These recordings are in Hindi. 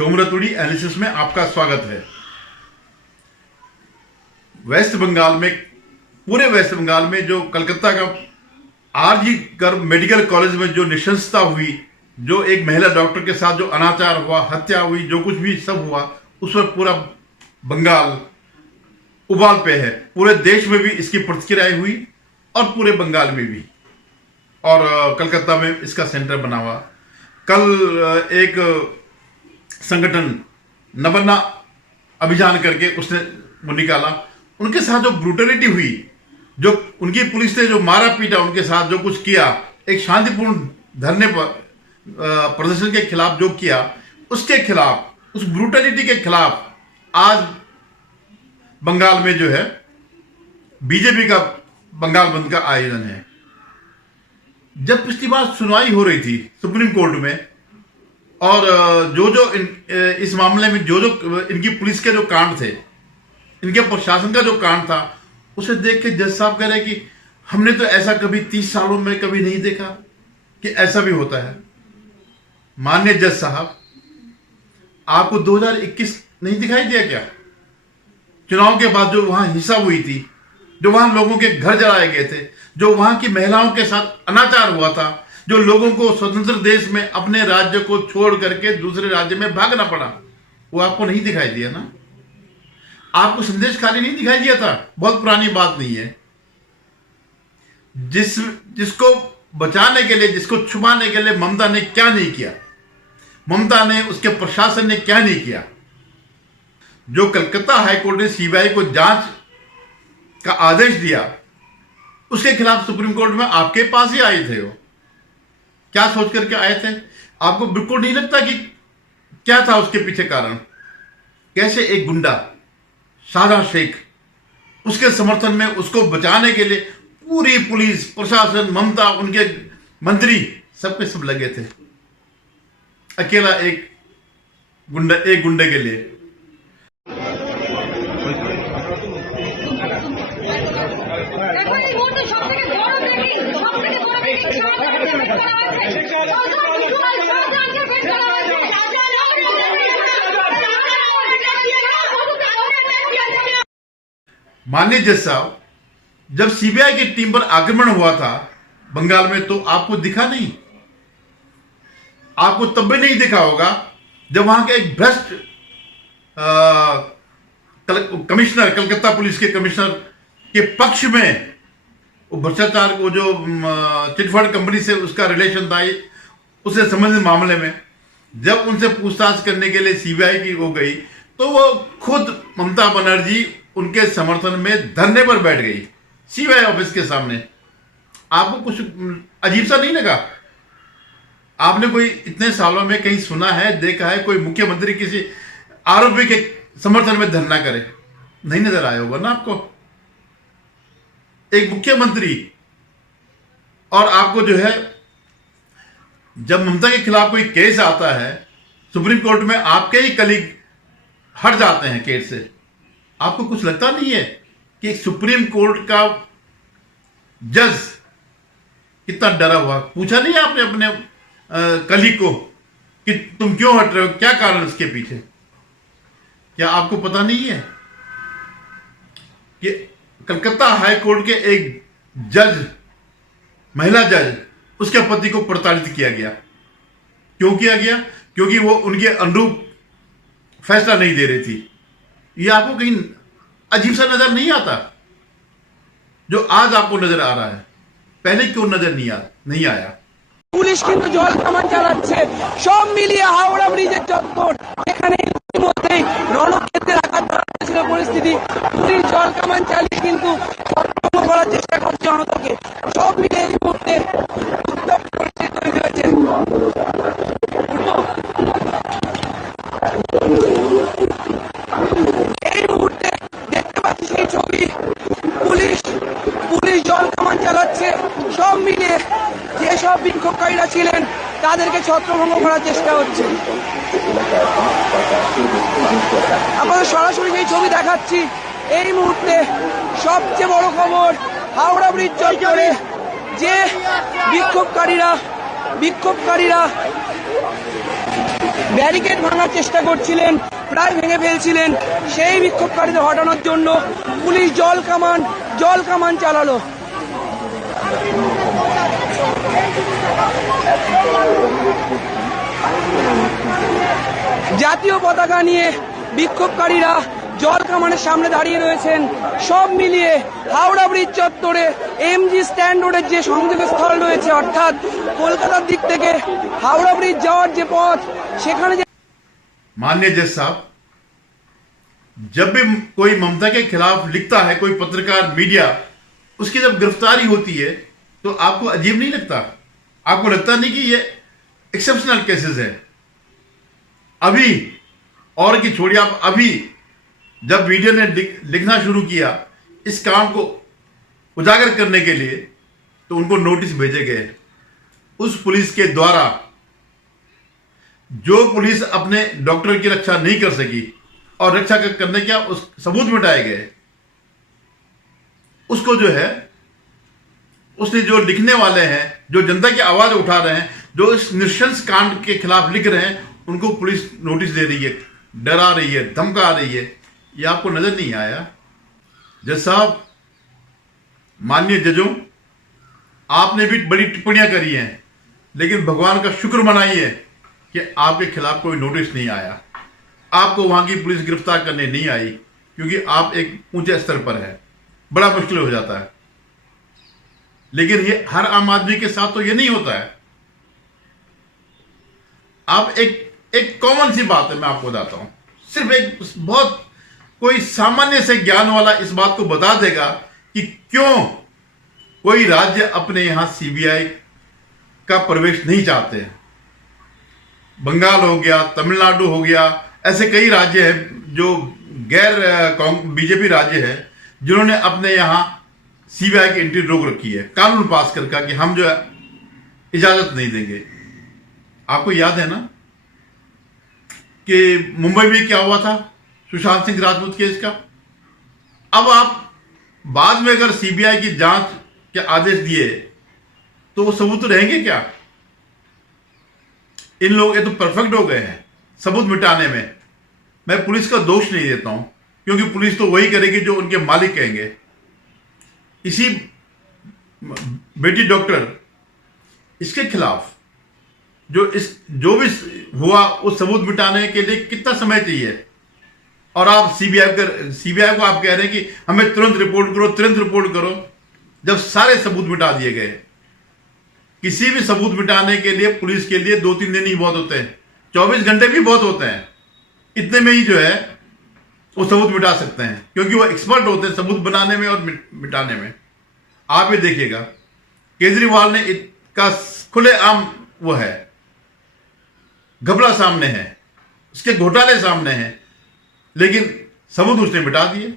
शोमरतुड़ी एनालिसिस में आपका स्वागत है। वेस्ट बंगाल में, पूरे वेस्ट बंगाल में जो कलकत्ता का आरजी कर मेडिकल कॉलेज में जो नृशंसता हुई, जो एक महिला डॉक्टर के साथ जो अनाचार हुआ, हत्या हुई, जो कुछ भी सब हुआ, उस पर पूरा बंगाल उबाल पे है। पूरे देश में भी इसकी प्रतिक्रिया हुई और पूरे बंगाल में भी, और कलकत्ता में इसका सेंटर बना हुआ। कल एक संगठन नबन्ना अभियान करके उसने वो निकाला, उनके साथ जो ब्रूटलिटी हुई, जो उनकी पुलिस ने जो मारा पीटा, उनके साथ जो कुछ किया, एक शांतिपूर्ण धरने पर प्रदर्शन के खिलाफ जो किया, उसके खिलाफ, उस ब्रूटलिटी के खिलाफ आज बंगाल में जो है बीजेपी का बंगाल बंद का आयोजन है। जब पिछली बार सुनवाई हो रही थी सुप्रीम कोर्ट में, और जो इस मामले में जो इनकी पुलिस के जो कांड थे, इनके प्रशासन का जो कांड था, उसे देख के जज साहब कह रहे कि हमने तो ऐसा कभी 30 सालों में कभी नहीं देखा कि ऐसा भी होता है। माननीय जज साहब, आपको 2021 नहीं दिखाई दिया क्या? चुनाव के बाद जो वहां हिंसा हुई थी, जो वहां लोगों के घर जलाए गए थे, जो वहां की महिलाओं के साथ अनाचार हुआ था, जो लोगों को स्वतंत्र देश में अपने राज्य को छोड़ करके दूसरे राज्य में भागना पड़ा, वो आपको नहीं दिखाई दिया ना? आपको संदेश खाली नहीं दिखाई दिया था? बहुत पुरानी बात नहीं है। जिसको बचाने के लिए, जिसको छुपाने के लिए ममता ने क्या नहीं किया, ममता ने, उसके प्रशासन ने क्या नहीं किया। जो कलकत्ता हाईकोर्ट ने सीबीआई को जांच का आदेश दिया, उसके खिलाफ सुप्रीम कोर्ट में आपके पास ही आए थे। वो क्या सोच करके आए थे? आपको बिल्कुल नहीं लगता कि क्या था उसके पीछे कारण? कैसे एक गुंडा शाहजहां शेख, उसके समर्थन में, उसको बचाने के लिए पूरी पुलिस, प्रशासन, ममता, उनके मंत्री सबके सब लगे थे, अकेला एक गुंडे के लिए। माननीय जज साहब, जब सीबीआई की टीम पर आक्रमण हुआ था बंगाल में, तो आपको दिखा नहीं? आपको तब भी नहीं दिखा होगा जब वहां के एक भ्रष्ट कमिश्नर, कलकत्ता पुलिस के कमिश्नर के पक्ष में वो भ्रष्टाचार को, जो चिटफंड कंपनी से उसका रिलेशन था, उससे संबंधित मामले में जब उनसे पूछताछ करने के लिए सीबीआई की हो गई, तो वो खुद ममता बनर्जी उनके समर्थन में धरने पर बैठ गई सीबीआई ऑफिस के सामने। आपको कुछ अजीब सा नहीं लगा? आपने कोई इतने सालों में कहीं सुना है, देखा है कोई मुख्यमंत्री किसी आरोपी के समर्थन में धरना करे? नहीं नजर आया होगा ना आपको? एक मुख्यमंत्री, और आपको जो है, जब ममता के खिलाफ कोई केस आता है सुप्रीम कोर्ट में, आपके ही कलीग हट जाते हैं केस से। आपको कुछ लगता नहीं है कि सुप्रीम कोर्ट का जज कितना डरा हुआ? पूछा नहीं आपने अपने कलीग को कि तुम क्यों हट रहे हो, क्या कारण इसके पीछे? क्या आपको पता नहीं है कि कलकत्ता हाई कोर्ट के एक जज, महिला जज, उसके पति को प्रताड़ित किया गया? क्यों किया गया? क्योंकि वो उनके अनुरूप फैसला नहीं दे रही थी। ये आपको कहीं अजीब सा नजर नहीं आता जो आज आपको नजर आ रहा है? पहले क्यों नजर नहीं आया? পুলিশ কিন্তু জল কামান চালাচ্ছে। সব মিলিয়ে হাওড়া ব্রিজের চত্বর, এখানে ইতিমধ্যেই রণক্ষেত্রের আকার ধারণ করেছিল পরিস্থিতি। পুলিশ জল কামান চালিয়ে কিন্তু ছত্রভঙ্গ করার চেষ্টা করছে জনতাকে। সব মিলিয়ে এই মুহূর্তে উত্তপ্ত পরিস্থিতি তৈরি হয়েছে। এই মুহূর্তে দেখতে পাচ্ছি সেই ছবি, পুলিশ জল কামান চালাচ্ছে। সব মিলিয়ে যেসব বিক্ষোভকারীরা ছিলেন তাদেরকে ছত্রভঙ্গ করার চেষ্টা হচ্ছে। আপনাদের সরাসরি সেই ছবি দেখাচ্ছি। এই মুহূর্তে সবচেয়ে বড় খবর, হাওড়া ব্রিজ চত্বরে যে বিক্ষোভকারীরা ব্যারিকেড ভাঙার চেষ্টা করছিলেন, প্রায় ভেঙে ফেলছিলেন। সেই বিক্ষোভকারীদের হটানোর জন্য পুলিশ জল কামান চালালো। জাতীয় পতাকা নিয়ে বিক্ষোভকারীরা জল কামানের সামনে দাঁড়িয়ে রয়েছেন। সব মিলিয়ে হাওড়া ব্রিজ চত্বরে এমজি স্ট্যান্ড রোডের যে সংযোগ স্থল রয়েছে, অর্থাৎ কলকাতার দিক থেকে হাওড়া ব্রিজ যাওয়ার যে পথ, সেখানে माननीय जज साहब, जब भी कोई ममता के खिलाफ लिखता है, कोई पत्रकार, मीडिया, उसकी जब गिरफ्तारी होती है तो आपको अजीब नहीं लगता? आपको लगता नहीं कि ये एक्सेप्शनल केसेस है? अभी और की छोड़िए, आप अभी जब मीडिया ने लिखना शुरू किया इस काम को उजागर करने के लिए, तो उनको नोटिस भेजे गए। उस पुलिस के द्वारा जो पुलिस अपने डॉक्टर की रक्षा नहीं कर सकी और रक्षा करने क्या उस सबूत मिटाए गए, उसको जो है, उसने जो लिखने वाले हैं, जो जनता की आवाज उठा रहे हैं, जो इस नृशंस कांड के खिलाफ लिख रहे हैं, उनको पुलिस नोटिस दे रही है, डरा रही है, धमका रही है। ये आपको नजर नहीं आया? जज साहब, माननीय जजों, आपने भी बड़ी टिप्पणियां करी हैं, लेकिन भगवान का शुक्र मनाइए कि आपके खिलाफ कोई नोटिस नहीं आया। आपको वहां की पुलिस गिरफ्तार करने नहीं आई, क्योंकि आप एक ऊंचे स्तर पर है, बड़ा मुश्किल हो जाता है। लेकिन ये हर आम आदमी के साथ तो ये नहीं होता है। आप एक कॉमन सी बात है, मैं आपको बताता हूं, सिर्फ एक बहुत कोई सामान्य से ज्ञान वाला इस बात को बता देगा कि क्यों कोई राज्य अपने यहां सीबीआई का प्रवेश नहीं चाहते हैं। बंगाल हो गया, तमिलनाडु हो गया, ऐसे कई राज्य हैं जो गैर बीजेपी राज्य है, जिन्होंने अपने यहां सीबीआई की एंट्री रोक रखी है, कानून पास करके कि हम जो है इजाजत नहीं देंगे। आपको याद है ना कि मुंबई में क्या हुआ था सुशांत सिंह राजपूत केस का? अब आप बाद में अगर सीबीआई की जांच के आदेश दिए तो वो सबूत रहेंगे क्या? इन लोग ये तो परफेक्ट हो गए हैं सबूत मिटाने में। मैं पुलिस का दोष नहीं देता हूं, क्योंकि पुलिस तो वही करेगी जो उनके मालिक कहेंगे। इसी बेटी डॉक्टर, इसके खिलाफ जो भी हुआ उस सबूत मिटाने के लिए कितना समय चाहिए? और आप सीबीआई को आप कह रहे हैं कि हमें तुरंत रिपोर्ट करो, जब सारे सबूत मिटा दिए गए। किसी भी सबूत मिटाने के लिए पुलिस के लिए 2-3 दिन ही बहुत होते हैं, 24 घंटे भी बहुत होते हैं। इतने में ही जो है वो सबूत मिटा सकते हैं, क्योंकि वो एक्सपर्ट होते हैं सबूत बनाने में और मिटाने में। आप ये देखिएगा, केजरीवाल ने इसका खुलेआम वो है, घपला सामने है, उसके घोटाले सामने हैं, लेकिन सबूत उसने मिटा दिए।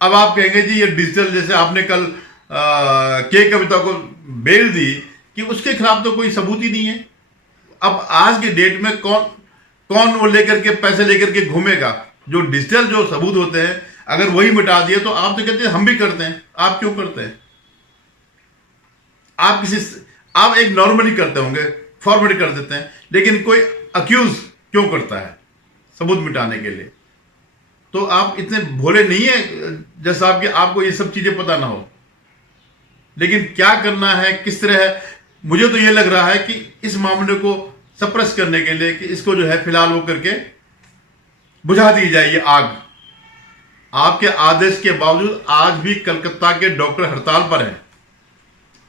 अब आप कहेंगे जी ये डिजिटल, जैसे आपने कल के कविता को बेल दी कि उसके खिलाफ तो कोई सबूत ही नहीं है। अब आज की डेट में कौन वो लेकर के पैसे लेकर के घूमेगा? जो डिजिटल जो सबूत होते हैं, अगर वही मिटा दिए तो आप तो कहते हैं हम भी करते हैं। आप क्यों करते हैं? आप एक नॉर्मली करते होंगे, फॉरवर्ड कर देते हैं, लेकिन कोई अक्यूज क्यों करता है सबूत मिटाने के लिए? तो आप इतने भोले नहीं है जैसा आपके आपको ये सब चीजें पता ना हो। लेकिन क्या करना है, किस तरह है, मुझे तो ये लग रहा है कि इस मामले को सप्रेस करने के लिए कि इसको जो है फिलहाल वो करके बुझा दी जाए ये आग। आपके आदेश के बावजूद आज भी कलकत्ता के डॉक्टर हड़ताल पर हैं,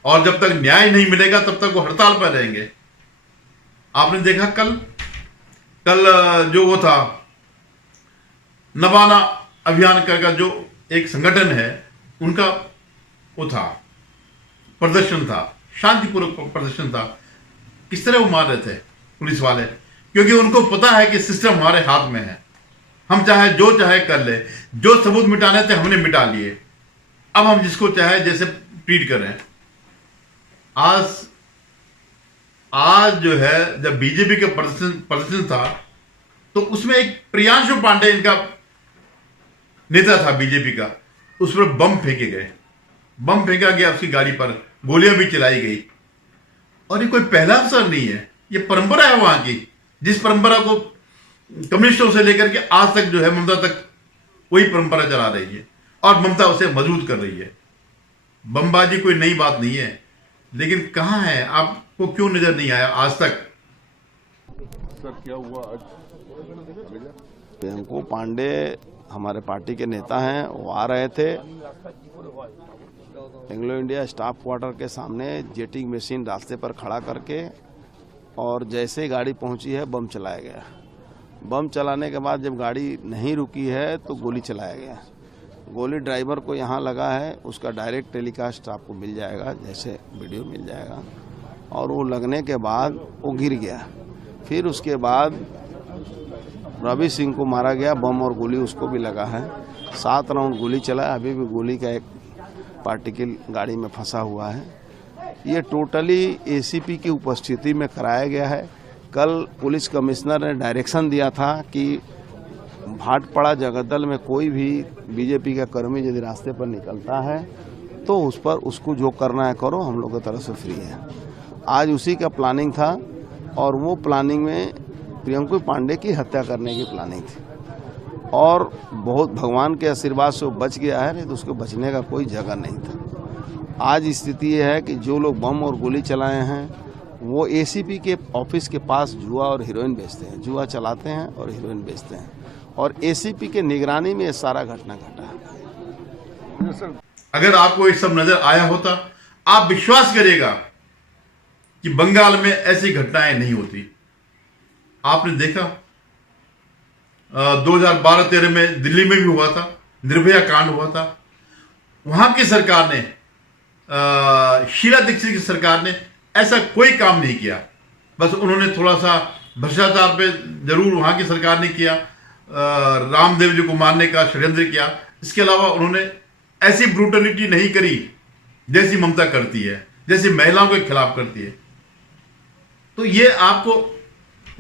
और जब तक न्याय नहीं मिलेगा तब तक वो हड़ताल पर रहेंगे। आपने देखा कल जो वो था नबाना अभियान का जो एक संगठन है, उनका वो था प्रदर्शन था, शांतिपूर्वक प्रदर्शन था। किस तरह वो मार रहे थे पुलिस वाले? क्योंकि उनको पता है कि सिस्टम हमारे हाथ में है, हम चाहे जो चाहे कर ले। जो सबूत मिटाने थे हमने मिटा लिए, अब हम जिसको चाहे जैसे ट्रीट करें। आज जो है जब बीजेपी का प्रदर्शन था तो उसमें एक प्रियांशु पांडे इनका नेता था बीजेपी का, उस पर बम फेंके गए, बम फेंका गया उसकी गाड़ी पर, गोलियां भी चलाई गई। और ये कोई पहला अवसर नहीं है, ये परंपरा है वहां की, जिस परंपरा को कम्युनिस्टों से लेकर के आज तक जो है ममता तक वही परंपरा चला रही है और ममता उसे मजबूत कर रही है। बमबाजी कोई नई बात नहीं है, लेकिन कहाँ है, आपको क्यों नजर नहीं आया आज तक? सर क्या हुआ आज? प्रियंकू पांडे हमारे पार्टी के नेता हैं, वो आ रहे थे एंग्लो इंडिया स्टाफ क्वार्टर के सामने जेटिंग मशीन रास्ते पर खड़ा करके, और जैसे ही गाड़ी पहुंची है बम चलाया गया। बम चलाने के बाद जब गाड़ी नहीं रुकी है तो गोली चलाया गया। गोली ड्राइवर को यहाँ लगा है, उसका डायरेक्ट टेलीकास्ट आपको मिल जाएगा, जैसे वीडियो मिल जाएगा। और वो लगने के बाद वो गिर गया। फिर उसके बाद रवि सिंह को मारा गया, बम और गोली उसको भी लगा है। 7 राउंड गोली चला है, अभी भी गोली का एक पार्टिकल गाड़ी में फंसा हुआ है। ये टोटली एसीपी की उपस्थिति में कराया गया है। कल पुलिस कमिश्नर ने डायरेक्शन दिया था कि भाटपाड़ा जगदल में कोई भी बीजेपी का कर्मी यदि रास्ते पर निकलता है तो उस पर उसको जो करना है करो, हम लोग की तरफ से फ्री है। आज उसी का प्लानिंग था और वो प्लानिंग में प्रियंकू पांडे की हत्या करने की प्लानिंग थी, और बहुत भगवान के आशीर्वाद से वो बच गया है, नहीं तो उसको बचने का कोई जगह नहीं था। आज स्थिति ये है कि जो लोग बम और गोली चलाए हैं वो एसीपी के ऑफिस के पास जुआ और हीरोइन बेचते हैं, जुआ चलाते हैं और हीरोइन बेचते हैं, और एसीपी के निगरानी में ये सारा घटना घटा है। अगर आपको ये सब नजर आया होता, आप विश्वास करिएगा कि बंगाल में ऐसी घटनाएं नहीं होती। आपने देखा 2012-13 में दिल्ली में भी हुआ था, निर्भया कांड हुआ था। वहां की सरकार ने, शीला दीक्षित की सरकार ने ऐसा कोई काम नहीं किया। बस उन्होंने थोड़ा सा भ्रष्टाचार पे जरूर वहां की सरकार ने किया, रामदेव जी को मारने का षड्यंत्र किया। इसके अलावा उन्होंने ऐसी ब्रूटलिटी नहीं करी जैसी ममता करती है, जैसी महिलाओं के खिलाफ करती है। तो ये आपको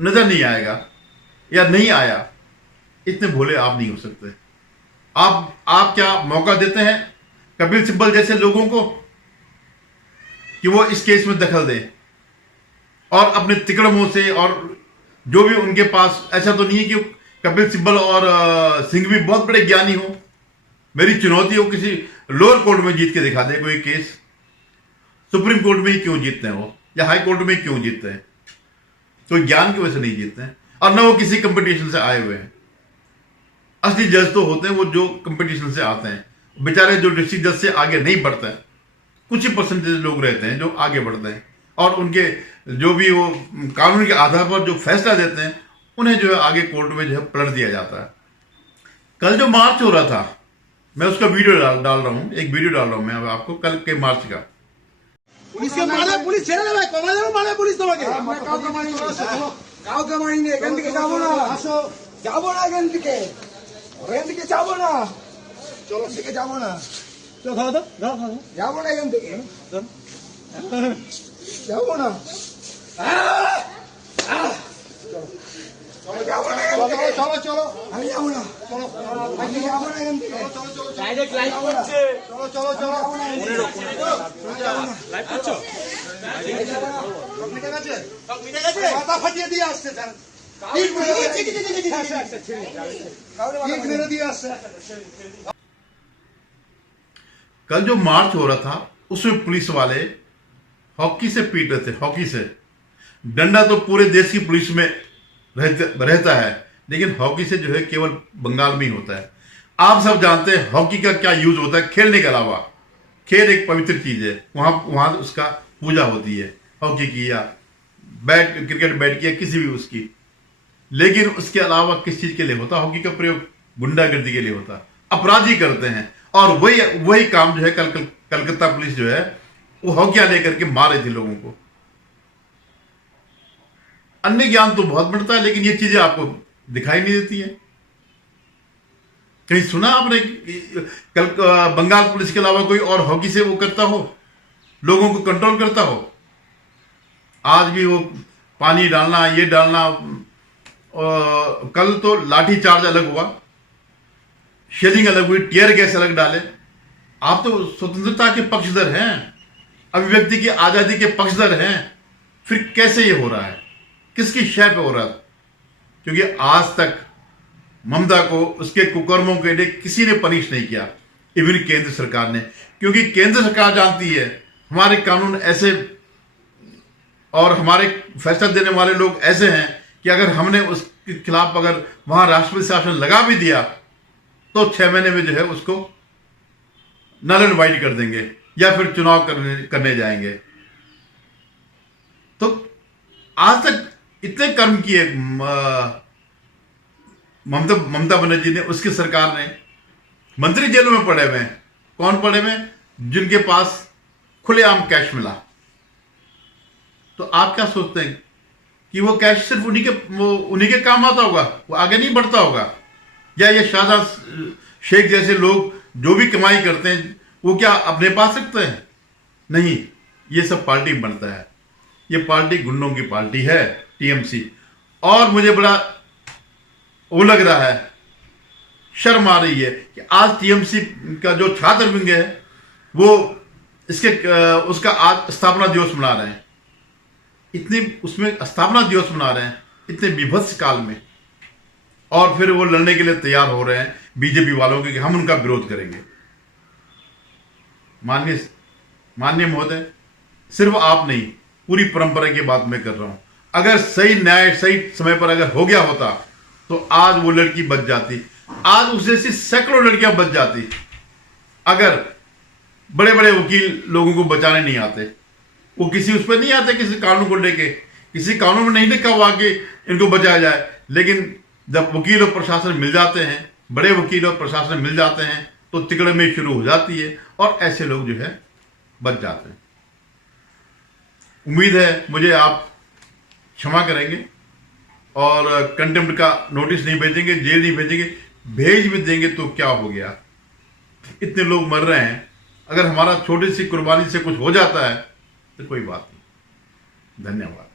नजर नहीं आएगा या नहीं आया, इतने भोले आप नहीं हो सकते। आप क्या मौका देते हैं कपिल सिब्बल जैसे लोगों को कि वो इस केस में दखल दें और अपने तिकड़मों से, और जो भी उनके पास, ऐसा तो नहीं है कि कपिल सिब्बल और सिंह भी बहुत बड़े ज्ञानी हो। मेरी चुनौती हो किसी लोअर कोर्ट में जीत के दिखा दे कोई केस। सुप्रीम कोर्ट में ही क्यों जीतते हैं वो, या हाई कोर्ट में ही क्यों जीतते हैं? तो ज्ञान की वजह से नहीं जीतते हैं, और न वो किसी कंपटीशन से आए हुए हैं। असली जज तो होते हैं वो जो कंपटीशन से आते हैं। बेचारे जो डिस्ट्रिक्ट जज से आगे नहीं बढ़ते हैं, कुछ ही परसेंटेज लोग रहते हैं जो आगे बढ़ते हैं, और उनके जो भी वो कानून के आधार पर जो फैसला देते हैं उन्हें जो है आगे कोर्ट में जो है पलट दिया जाता है। कल जो मार्च हो रहा था, मैं उसका वीडियो डाल रहा हूँ, एक वीडियो डाल रहा हूँ मैं अब आपको कल के मार्च का। পুলিশকে মারে, পুলিশ ছেড়ে দেবে, কমালেও মারে পুলিশ তোমাকে। কাউকে মারিনি, এখান থেকে যাবো না, আসো, যাবো না এখান থেকে যাবো না, চলো থেকে যাবো না, চলো খাওয়া দাও, যাবো না এখান থেকে, যাবো না, চলো চলো, আমি যাবো না, চলো আমি যাবো না এখান থেকে, ডাইরেক্ট লাইভ করছে, চলো চলো চলো, লাইভ করছো, মিটে গেছে, মাথা ফাটিয়ে দিয়ে আসছে স্যার, ঠিক মেরে দিয়ে আসছে। कल जो मार्च हो रहा था उसमें पुलिस वाले हॉकी से पीट रहे थे, हॉकी से। डंडा तो पूरे देश की पुलिस में रहता है, लेकिन हॉकी से जो है केवल बंगाल में ही होता है। आप सब जानते हैं हॉकी का क्या यूज होता है खेलने के अलावा। खेल एक पवित्र चीज है, वहां उसका पूजा होती है, हॉकी की या क्रिकेट बैट की या किसी भी उसकी। लेकिन उसके अलावा किस चीज के लिए होता? हॉकी का प्रयोग गुंडागर्दी के लिए होता, अपराधी करते हैं। और वही काम जो है कलकत्ता पुलिस जो है वो हॉकियां लेकर के मार रही थी लोगों को। अन्य ज्ञान तो बहुत बढ़ता है, लेकिन ये चीजें आपको दिखाई नहीं देती है। कहीं सुना आपने बंगाल पुलिस के अलावा कोई और हॉकी से वो करता हो, लोगों को कंट्रोल करता हो? आज भी वो पानी डालना, ये डालना, कल तो लाठी चार्ज अलग हुआ, शेलिंग अलग हुई, टीयर गैस अलग डाले। आप तो स्वतंत्रता के पक्षधर हैं, अभिव्यक्ति की आजादी के पक्षधर हैं, फिर कैसे ये हो रहा है? किसकी शय पे हो रहा है? क्योंकि आज तक ममता को उसके कुकर्मों के लिए किसी ने पनिश नहीं किया, इवन केंद्र सरकार ने, क्योंकि केंद्र सरकार जानती है हमारे कानून ऐसे और हमारे फैसला देने वाले लोग ऐसे हैं कि अगर हमने उसके खिलाफ अगर वहां राष्ट्रपति शासन लगा भी दिया तो 6 महीने में जो है उसको नल एंड वाइड कर देंगे या फिर चुनाव करने जाएंगे। तो आज तक इतने कर्म किए ममता बनर्जी ने, उसकी सरकार ने। मंत्री जेलों में पड़े हुए हैं। कौन पड़े हुए हैं? जिनके पास खुलेआम कैश मिला। तो आप क्या सोचते हैं कि वो कैश सिर्फ उन्हीं के काम आता होगा, वो आगे नहीं बढ़ता होगा? या ये शाहजहां शेख जैसे लोग जो भी कमाई करते हैं वो क्या अपने पास रखते हैं? नहीं, ये सब पार्टी बनता है। ये पार्टी गुंडों की पार्टी है, टीएमसी। और मुझे बड़ा वो लग रहा है, शर्म आ रही है कि आज टीएमसी का जो छात्र विंग है वो उसका आज स्थापना दिवस मना रहे हैं। इतने उसमें स्थापना दिवस मना रहे हैं इतने विभत्स काल में, और फिर वो लड़ने के लिए तैयार हो रहे हैं बीजेपी वालों के कि हम उनका विरोध करेंगे। माननीय महोदय, सिर्फ आप नहीं, पूरी परंपरा की बात मैं कर रहा हूं। अगर सही न्याय सही समय पर अगर हो गया होता तो आज वो लड़की बच जाती, आज उस जैसी सैकड़ों लड़कियां बच जाती। अगर बड़े बड़े वकील लोगों को बचाने नहीं आते, वो किसी उस पर नहीं आते, किसी कानून को लेके, किसी कानून में नहीं लिखा हुआ कि इनको बचाया जाए। लेकिन जब वकील और प्रशासन मिल जाते हैं, बड़े वकील और प्रशासन मिल जाते हैं, तो तिकड़मे शुरू हो जाती है और ऐसे लोग जो है बच जाते हैं। उम्मीद है मुझे आप क्षमा करेंगे और कंटेम्प्ट का नोटिस नहीं भेजेंगे, जेल नहीं भेजेंगे। भेज भी देंगे तो क्या हो गया? इतने लोग मर रहे हैं, अगर हमारा छोटी सी कुर्बानी से कुछ हो जाता है तो कोई बात नहीं। धन्यवाद।